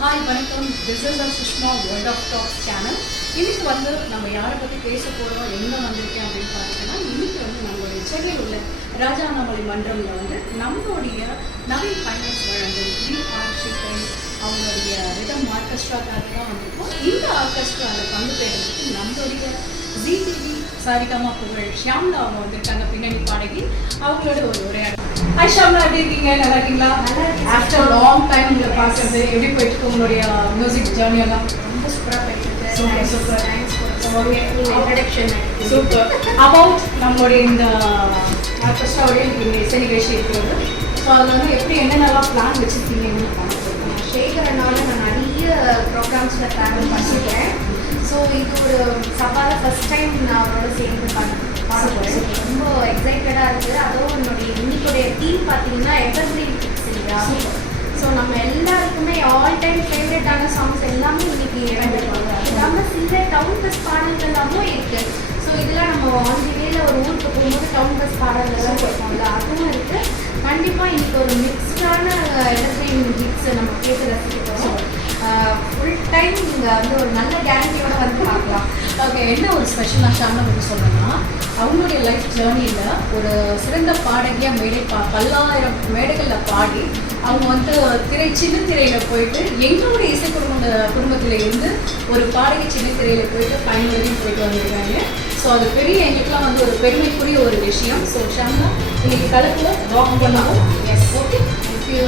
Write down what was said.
Hi வணக்கம். This is a Sushma world of talks channel இன்னைக்கு வந்து நம்ம யாரை பற்றி பேச போகிறோம் எங்கே வந்திருக்கேன் அப்படின்னு பார்த்தீங்கன்னா இன்றைக்கி வந்து நம்மளுடைய சென்னையில் உள்ள ராஜாநாமலை மன்றமில் வந்து நம்மளுடைய நவீன் ஃபைனான்ஸ் வழங்கும் யூஆர் ஆர் அவங்களுடைய ரிதம் ஆர்கெஸ்ட்ராக்காக தான் வந்திருக்கோம். இந்த ஆர்கெஸ்ட்ராவில் பங்கு பெறுறதுக்கு நம்மளுடைய ஜிடிவி சாரிகாமா புகழ் ஷியாம்லா அவங்க வந்திருக்காங்க. பின்னணி பாடகி. அவங்களோட ஒரு உரையாடல் ஹாய் ஷியாம்லா எப்படி இருக்கீங்க? நல்லா இருக்கீங்களா. ஆஃப்டர் லாங் டைம் உங்களை பார்க்கறது எப்படி போயிட்டு இருக்கு உங்களுடைய மியூசிக் ஜேர்னி எல்லாம்? ரொம்ப சூப்பராக போயிட்டு ஃபார் இன்ட்ரடக்ஷன் சூப்பர் அபவுட் நம்மளுடைய இந்த ஆர்கெஸ்ட்ராவுடைய இசை நிகழ்ச்சி இருக்கிறது. ஸோ அதில் வந்து எப்படி என்னென்னலாம் பிளான் வச்சுருக்கீங்கன்னு பார்க்கலாம் சேகரனால நான் நிறைய ப்ரோக்ராம்ஸில் ட்ராவல் பண்ணியிருக்கேன் ஸோ இது ஒரு சபால ஃபர்ஸ்ட் டைம் நான் அவரோட சேர்ந்து பாட பாட எக்ஸைட்டடாக இருக்குது. அதுவும் என்னுடைய இன்னைக்குடைய டீம் பார்த்தீங்கன்னா எவர்கிரீன் இல்லையா? ஸோ நம்ம எல்லாருக்குமே ஆல் டைம் ஃபேவரட்டான சாங்ஸ் எல்லாமே இன்னைக்கு இறந்துருப்பாங்க அது இல்லாமல் சில டவுன் பஸ் பாடல்கள் எல்லாமும் இருக்குது ஸோ இதெல்லாம் நம்ம ஆன் தி வேல ஒரு ஊருக்கு போகும்போது டவுன் பஸ் பாடல்கள்லாம் கேட்போம்ல. அதுவும் இருக்குது கண்டிப்பாக இன்னைக்கு ஒரு மிக்ஸ்டான எலக்ட்ரிக் ஹிட்ஸ் நம்ம கேட்டு ரசிக்க போகிறோம் ஃபுல் டைம் இங்கே வந்து ஒரு நல்ல கேரண்டியோட வந்து பார்க்கலாம். என்ன ஒரு ஸ்பெஷல் நான் ஷாம்லா பற்றி சொல்லணும்னா அவங்களுடைய லைஃப் ஜேர்னியில் ஒரு சிறந்த பாடகியாக மேடை பா பல்லாயிரம் மேடைகளில் பாடி அவங்க வந்து திரை சின்ன திரையில் போயிட்டு எங்களுடைய இசை குடும்ப குடும்பத்தில் இருந்து ஒரு பாடகி சின்ன திரையில் போயிட்டு ஃபைனல் வரையும் போயிட்டு வந்திருக்காங்க. ஸோ அது பெரிய எங்களுக்குலாம் வந்து ஒரு பெருமைக்குரிய ஒரு விஷயம். ஸோ ஷாம்லா இன்னைக்கு கலப்பில் ராக் பண்ணாலும் எஸ் ஓகே தேங்க்யூ